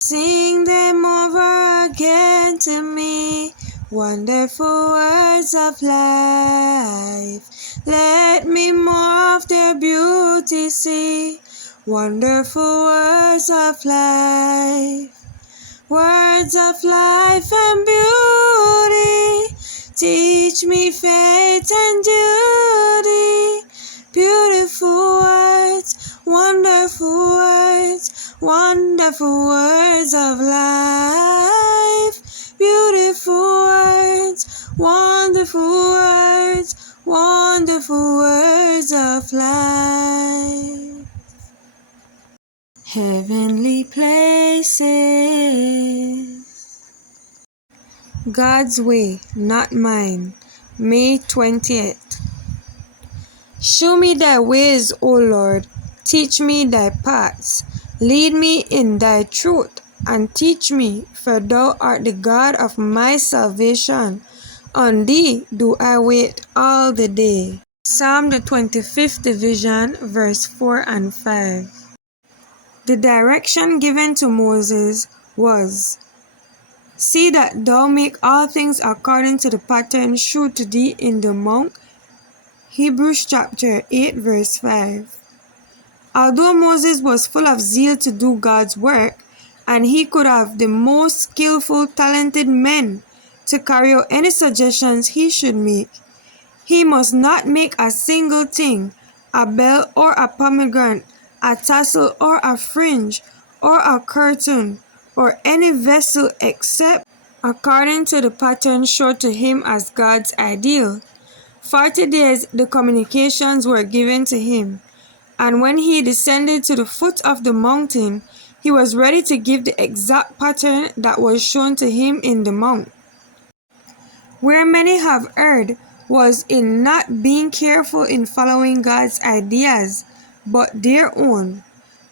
Sing them over again to me, wonderful words of life. Let me more of their beauty see, wonderful words of life. Words of life and beauty, teach me faith and duty. Beautiful words, wonderful words, wonderful words of life. Beautiful words, wonderful words, wonderful words of life. Heavenly places. God's way, not mine. May 20th. Show me thy ways, O Lord. Teach me thy paths. Lead me in thy truth, and teach me, for thou art the God of my salvation. On thee do I wait all the day. Psalm the 25th division, verse 4 and 5. The direction given to Moses was, see that thou make all things according to the pattern shewed to thee in the mount. Hebrews chapter 8 verse 5. Although Moses was full of zeal to do God's work, and he could have the most skillful, talented men to carry out any suggestions he should make, he must not make a single thing, a bell or a pomegranate, a tassel or a fringe, or a curtain, or any vessel except according to the pattern shown to him as God's ideal. 40 days the communications were given to him, and when he descended to the foot of the mountain, he was ready to give the exact pattern that was shown to him in the mount. Where many have erred was in not being careful in following God's ideas, but their own.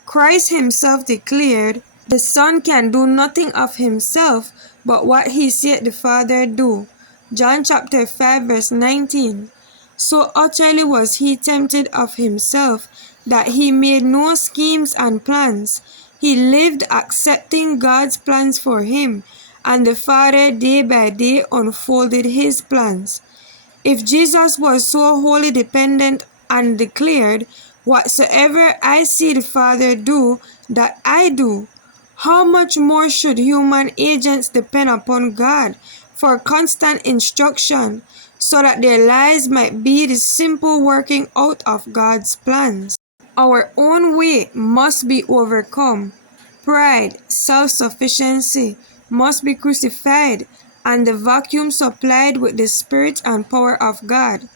Christ himself declared, the Son can do nothing of himself but what he seeth the Father do. John chapter 5 verse 19. So utterly was he tempted of himself that he made no schemes and plans. He lived accepting God's plans for him, and the Father day by day unfolded his plans. If Jesus was so wholly dependent and declared, whatsoever I see the Father do, that I do, how much more should human agents depend upon God for constant instruction, so that their lives might be the simple working out of God's plans? Our own way must be overcome. Pride, self-sufficiency must be crucified, and the vacuum supplied with the Spirit and power of God.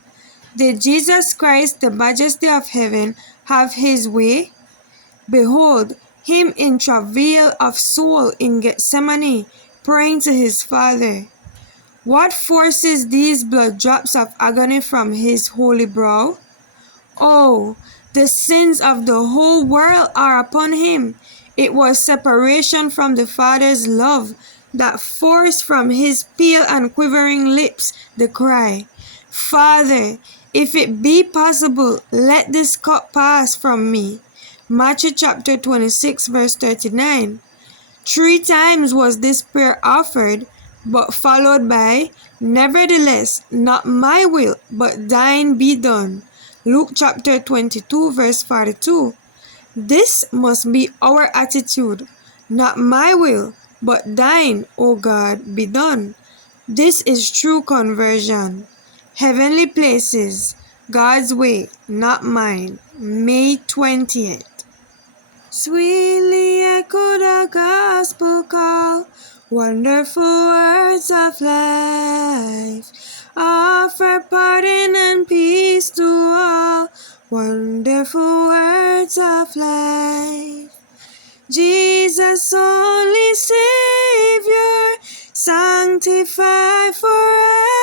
Did Jesus Christ, the majesty of heaven, have his way? Behold him in travail of soul in Gethsemane, praying to his Father. What forces these blood drops of agony from his holy brow? Oh, the sins of the whole world are upon him. It was separation from the Father's love that forced from his pale and quivering lips the cry, Father, if it be possible, let this cup pass from me. Matthew chapter 26 verse 39. 3 times was this prayer offered, but followed by, nevertheless, not my will, but thine be done. Luke chapter 22 verse 42. This must be our attitude. Not my will, but thine, O God, be done. This is true conversion. Heavenly places, God's way, not mine. May 20th. Sweetly echo the gospel call, wonderful words of life. Offer pardon and peace to all, wonderful words of life. Jesus, only Savior, sanctified forever.